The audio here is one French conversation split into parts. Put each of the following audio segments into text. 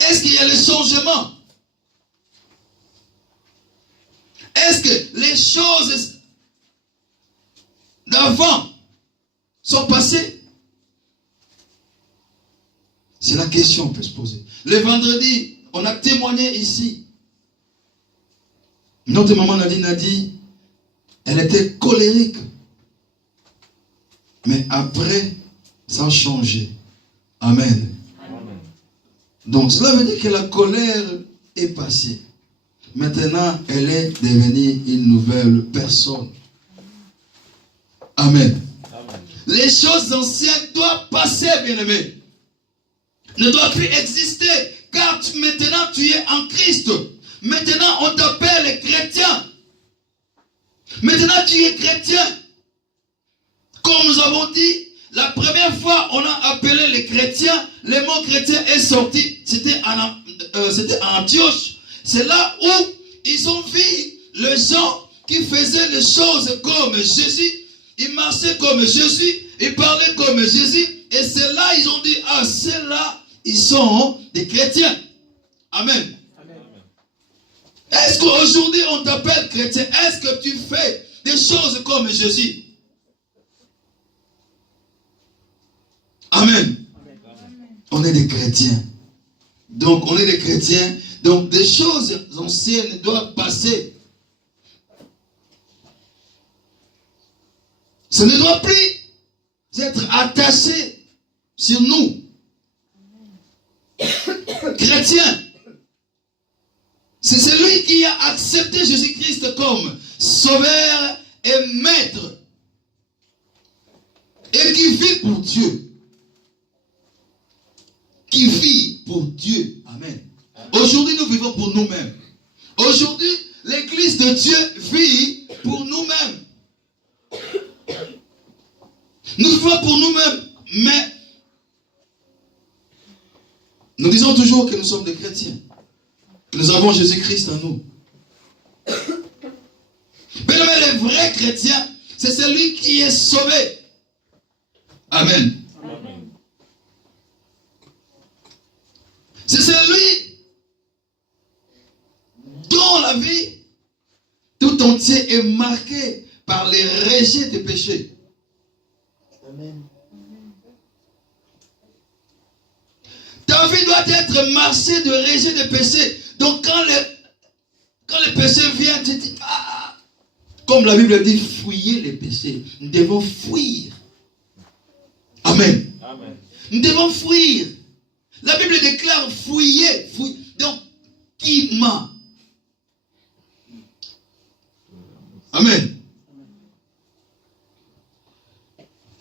Est-ce qu'il y a le changement? Est-ce que les choses d'avant sont passées? C'est la question qu'on peut se poser. Le vendredi, on a témoigné ici. Notre maman Nadine a dit, elle était colérique. Mais après, ça a changé. Amen. Amen. Donc cela veut dire que la colère est passée. Maintenant, elle est devenue une nouvelle personne. Amen. Amen. Les choses anciennes doivent passer, bien-aimés. Ne doivent plus exister. Car maintenant, tu es en Christ. Maintenant, on t'appelle chrétien. Maintenant, tu es chrétien. Comme nous avons dit, la première fois on a appelé les chrétiens, le mot chrétien est sorti, c'était en Antioche. C'est là où ils ont vu les gens qui faisaient les choses comme Jésus. Ils marchaient comme Jésus, ils parlaient comme Jésus. Et c'est là ils ont dit, ah, c'est là, ils sont des chrétiens. Amen. Amen. Est-ce qu'aujourd'hui on t'appelle chrétien? Est-ce que tu fais des choses comme Jésus? Amen. Amen. On est des chrétiens. Donc, on est des chrétiens. Donc, des choses anciennes doivent passer. Ça ne doit plus être attaché sur nous. Chrétien. C'est celui qui a accepté Jésus-Christ comme sauveur et maître. Et qui vit pour Dieu. Qui vit pour Dieu. Amen. Aujourd'hui, nous vivons pour nous-mêmes. Aujourd'hui, l'Église de Dieu vit pour nous-mêmes. Nous vivons pour nous-mêmes. Mais nous disons toujours que nous sommes des chrétiens. Nous avons Jésus-Christ en nous. Mais le vrai chrétien, c'est celui qui est sauvé. Amen. C'est celui dont la vie tout entière est marquée par les rejets des péchés. Amen. Ta vie doit être marquée de rejet des péchés. Donc quand les péchés viennent, tu dis, ah, comme la Bible dit, fuyez les péchés. Nous devons fuir. Amen. Amen. Nous devons fuir. La Bible déclare fuyez. Donc, qui ment? Amen.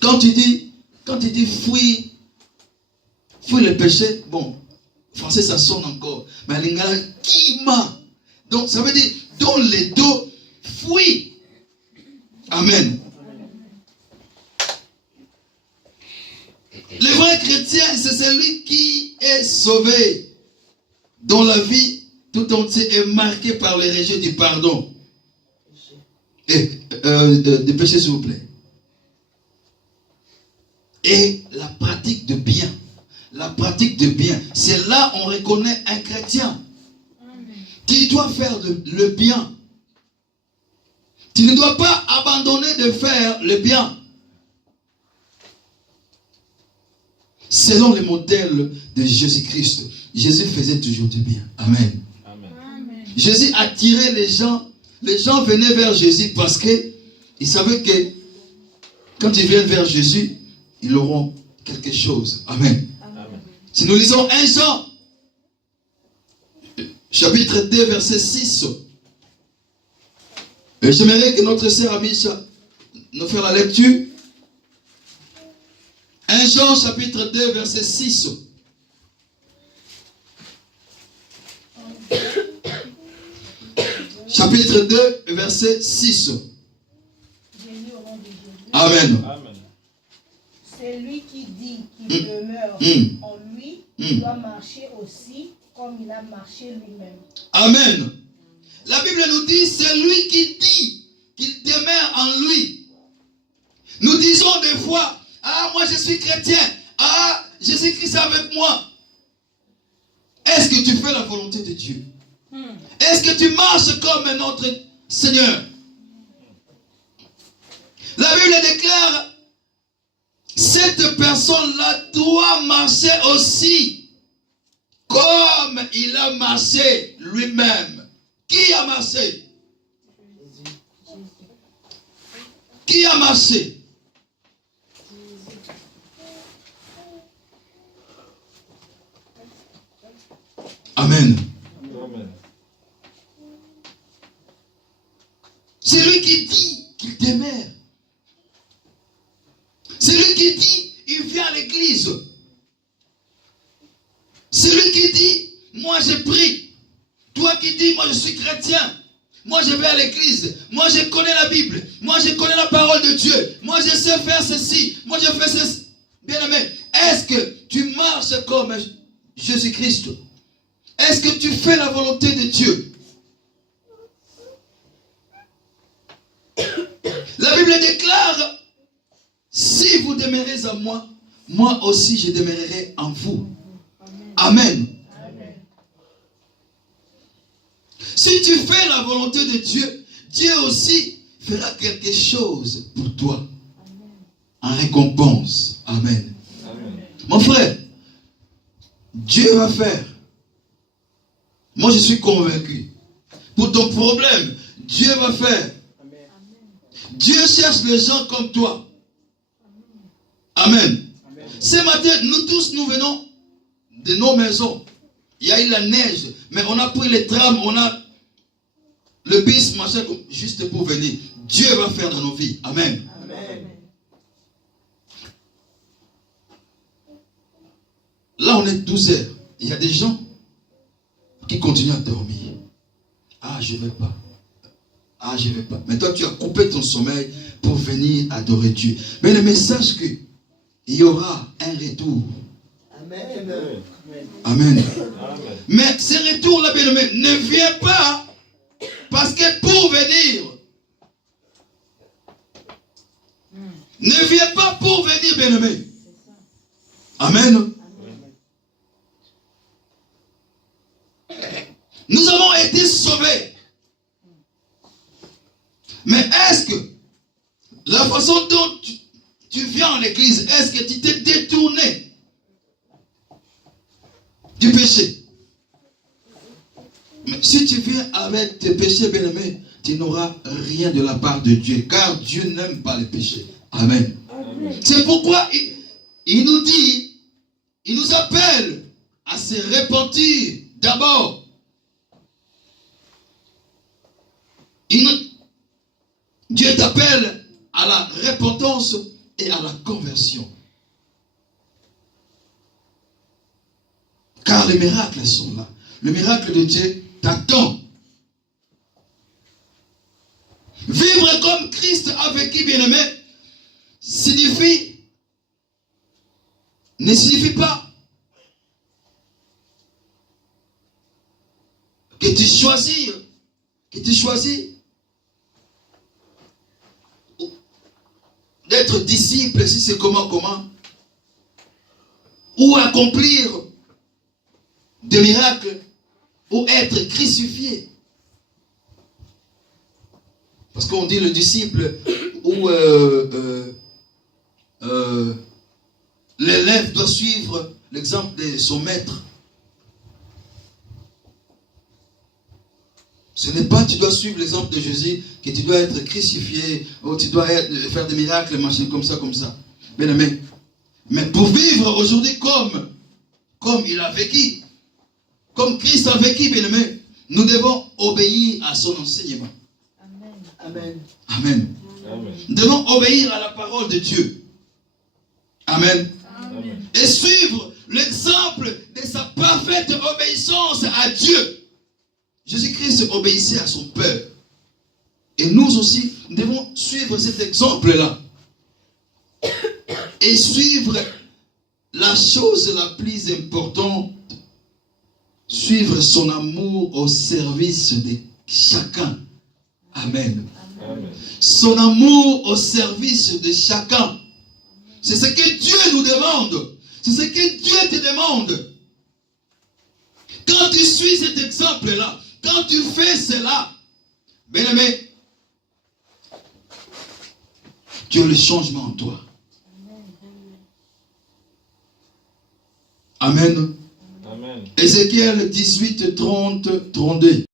Quand tu dis fuis le péché, bon, français ça sonne encore. Mais lingala, qui ment? Donc, ça veut dire, dans les dos, fuis. Amen. Le vrai chrétien, c'est celui qui est sauvé, dont la vie tout entière est marquée par le rejet du pardon. Et du péché, s'il vous plaît. Et la pratique de bien. La pratique de bien. C'est là on reconnaît un chrétien qui doit faire le bien. Tu ne dois pas abandonner de faire le bien. Selon le modèle de Jésus-Christ, Jésus faisait toujours du bien. Amen. Amen. Jésus attirait les gens. Les gens venaient vers Jésus parce qu'ils savaient que quand ils viennent vers Jésus, ils auront quelque chose. Amen. Amen. Si nous lisons 1 Jean, chapitre 2, verset 6. J'aimerais que notre sœur Amisha nous fasse la lecture. 1 Jean chapitre 2 verset 6. Chapitre 2 verset 6. Amen. Celui qui dit qu'il demeure en lui doit marcher aussi comme il a marché lui-même. Amen. La Bible nous dit, celui qui dit qu'il demeure en lui. Nous disons des fois, ah, moi je suis chrétien. Ah, Jésus-Christ est avec moi. Est-ce que tu fais la volonté de Dieu? Est-ce que tu marches comme notre Seigneur? La Bible déclare, cette personne-là doit marcher aussi comme il a marché lui-même. Qui a marché? Qui a marché? Amen. Amen. C'est lui qui dit qu'il t'aimait. C'est lui qui dit, il vient à l'église. C'est lui qui dit, moi je prie. Toi qui dis, moi je suis chrétien. Moi je vais à l'église. Moi je connais la Bible. Moi je connais la parole de Dieu. Moi je sais faire ceci. Moi je fais ceci. Bien-aimé, est-ce que tu marches comme Jésus-Christ? Est-ce que tu fais la volonté de Dieu? La Bible déclare, si vous demeurez en moi, moi aussi je demeurerai en vous. Amen. Amen. Si tu fais la volonté de Dieu, Dieu aussi fera quelque chose pour toi. En récompense. Amen. Amen. Mon frère, Dieu va faire. Moi je suis convaincu. Pour ton problème, Dieu va faire. Dieu cherche les gens comme toi. Amen. Ce matin, nous tous, nous venons de nos maisons. Il y a eu la neige, mais on a pris les trams, on a le bus, machin, juste pour venir. Dieu va faire dans nos vies. Amen. Amen. Là, on est 12 heures. Il y a des gens qui continuent à dormir. Ah, je ne vais pas. Ah, je ne vais pas. Mais toi, tu as coupé ton sommeil pour venir adorer Dieu. Mais le message que il y aura un retour. Amen. Amen. Amen. Mais ce retour-là, bien aimé, ne vient pas parce que pour venir, ne vient pas pour venir, bien aimé. Amen. Nous avons été sauvés. Mais est-ce que la façon dont tu viens en l'église, est-ce que tu t'es détourné du péché? Mais si tu viens avec tes péchés, bien-aimés, tu n'auras rien de la part de Dieu, car Dieu n'aime pas les péchés. Amen. Amen. C'est pourquoi il nous dit, il nous appelle à se repentir d'abord. Dieu t'appelle à la repentance et à la conversion. Car les miracles sont là. Le miracle de Dieu t'attend. Vivre comme Christ a vécu, bien-aimé, ne signifie pas que tu choisis d'être disciple, si c'est comment, ou accomplir des miracles, ou être crucifié. Parce qu'on dit le disciple, ou l'élève doit suivre l'exemple de son maître. Ce n'est pas tu dois suivre l'exemple de Jésus, que tu dois être crucifié, ou tu dois faire des miracles, machin, comme ça. Bien aimé. Mais pour vivre aujourd'hui comme il a vécu, comme Christ a vécu, bien aimé, nous devons obéir à son enseignement. Amen. Amen. Amen. Nous devons obéir à la parole de Dieu. Amen. Amen. Et suivre l'exemple de sa parfaite obéissance à Dieu. Jésus-Christ obéissait à son Père. Et nous aussi, nous devons suivre cet exemple-là. Et suivre la chose la plus importante. Suivre son amour au service de chacun. Amen. Amen. Son amour au service de chacun. C'est ce que Dieu nous demande. C'est ce que Dieu te demande. Quand tu suis cet exemple-là, quand tu fais cela, bien-aimé, tu as le changement en toi. Amen. Amen. Ézéchiel 18, 30, 32.